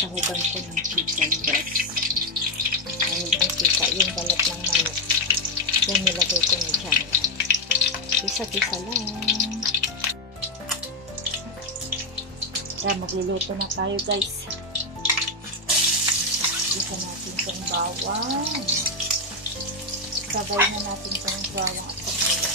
sasahugan ko ng chicken breast. Ay, nakita yung balat ng manok. Yan, nilagay ko na dyan. Isa-isa lang. Kaya magluluto na tayo, guys. Isa natin itong bawang. Sabay na natin itong bawang at sibuyas.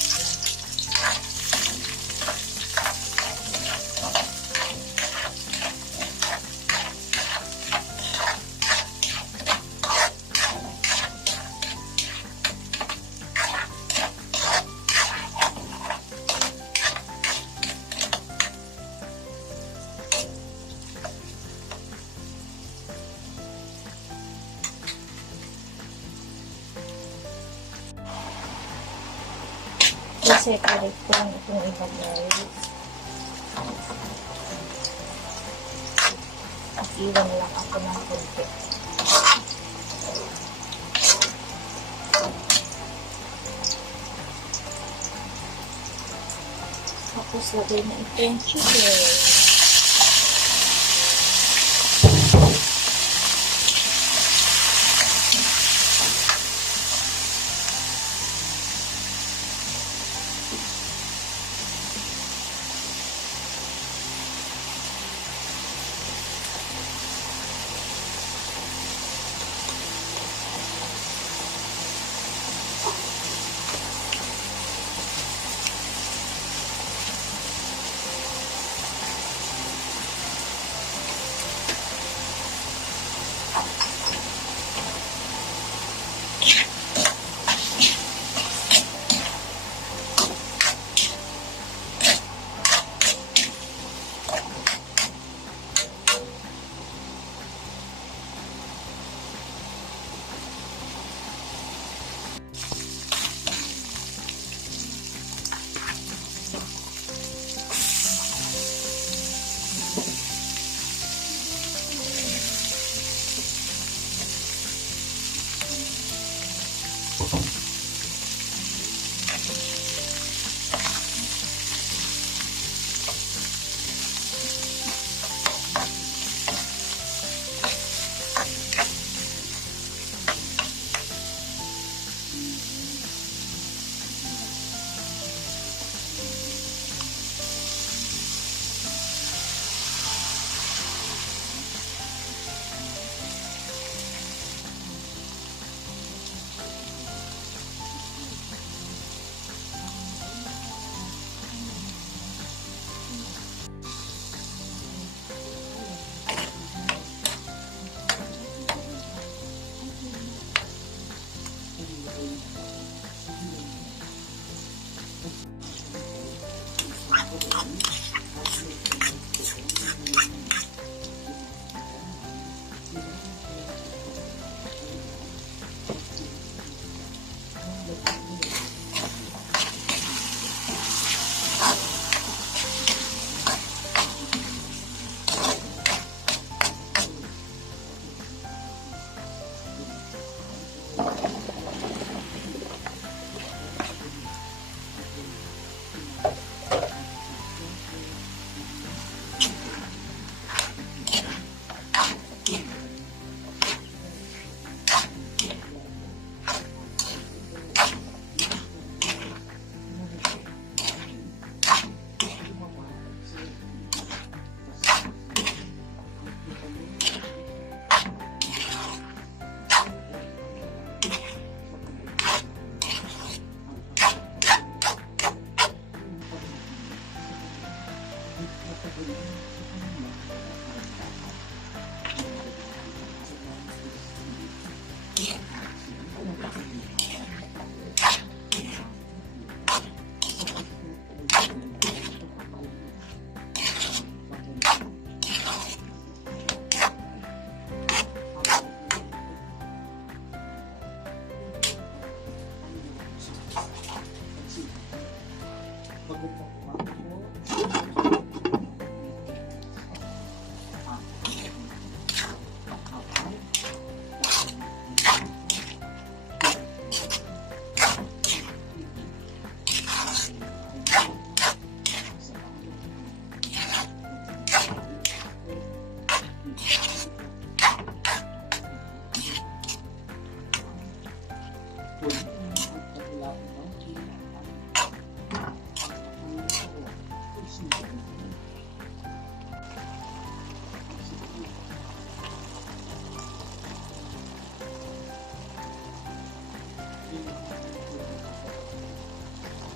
I-separate ko lang itong iba, guys. At iwan lang ako ng konti. Tapos lagay na itong chicken.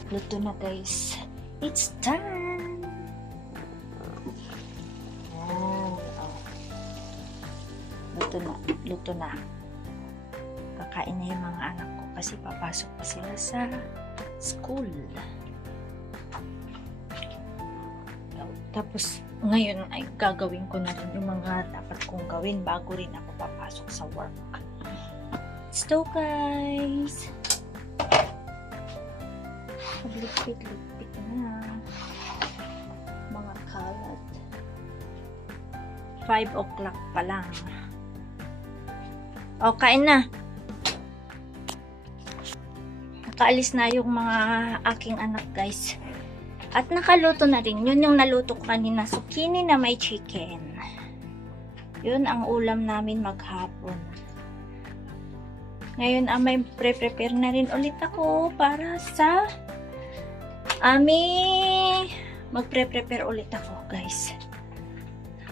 Luto na guys. It's done! Oh. Luto na. Kakain na yung mga anak ko kasi papasok pa sila sa school. Tapos, ngayon ay gagawin ko na rin yung mga dapat kong gawin bago rin ako papasok sa work. Let's go, guys! Magligpit-ligpit na. Mga kalat. 5 o'clock pa lang. O, kain na! Nakaalis na yung mga aking anak, guys. At nakaluto na rin. Yun yung naluto ko kanina. Zucchini na may chicken. Yun ang ulam namin maghapon. Ngayon, may prepare na rin ulit ako para sa magpre-prepare ulit ako, guys.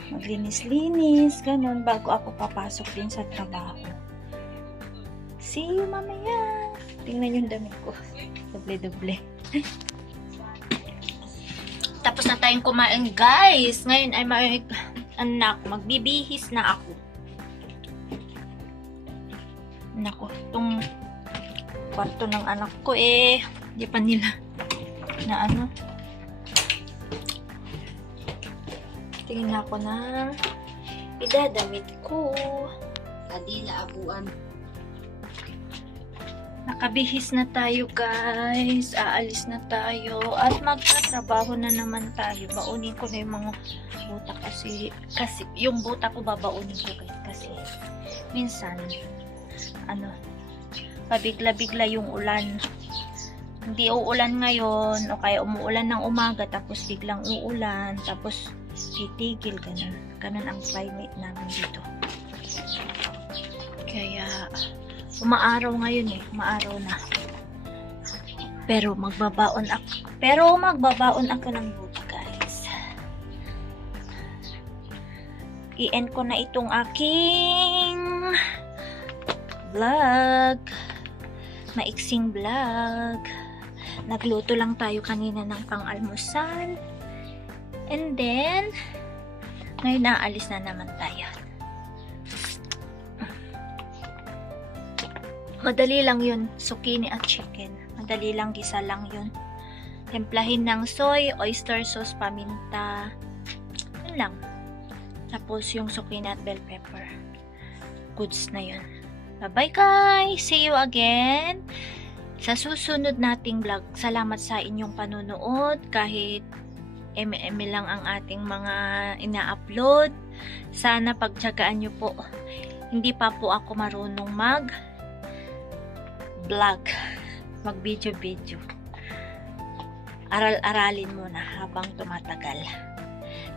Maglinis-linis, ganun, bago ako papasok din sa trabaho. See you mamaya. Tingnan yung damit ko. Doble-doble. Tapos na tayong kumain, guys. Ngayon ay magbibihis na ako. Nako, itong kwarto ng anak ko di pa nila na tingin na ako na idadamit ko. Adila abuan. Nakabihis na tayo, guys. Aalis na tayo. At magtatrabaho na naman tayo. Baunin ko na yung mga buta kasi yung buta ko babaunin ko, guys. Kasi minsan pabigla-bigla yung ulan. Hindi uulan ngayon o kaya umuulan ng umaga tapos biglang uulan tapos titigil, ganun ang climate namin dito. Kaya umaaraw ngayon umaaraw na. Pero magbabaon ako ng buta, guys. I-end ko na itong aking vlog. Maiksing vlog. Nagluto lang tayo kanina ng pang-almusal. And then, ngayon naalis na naman tayo. Madali lang yun, zucchini at chicken. Madali lang, gisa lang yun. Templahin ng soy, oyster sauce, paminta. Yun lang. Tapos yung zucchini at bell pepper. Goods na yun. Bye-bye, guys! See you again sa susunod nating vlog. Salamat sa inyong panonood. Kahit eme lang ang ating mga ina-upload. Sana pagtyagaan nyo po. Hindi pa po ako marunong vlog, mag-video. Aral-aralin muna habang tumatagal.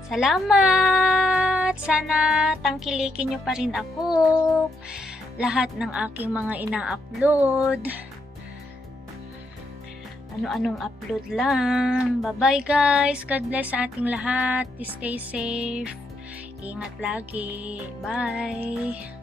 Salamat! Sana tangkilikin nyo pa rin ako. Lahat ng aking mga ina-upload. Ano-anong upload lang. Bye-bye, guys. God bless sa ating lahat. Stay safe. Ingat lagi. Bye!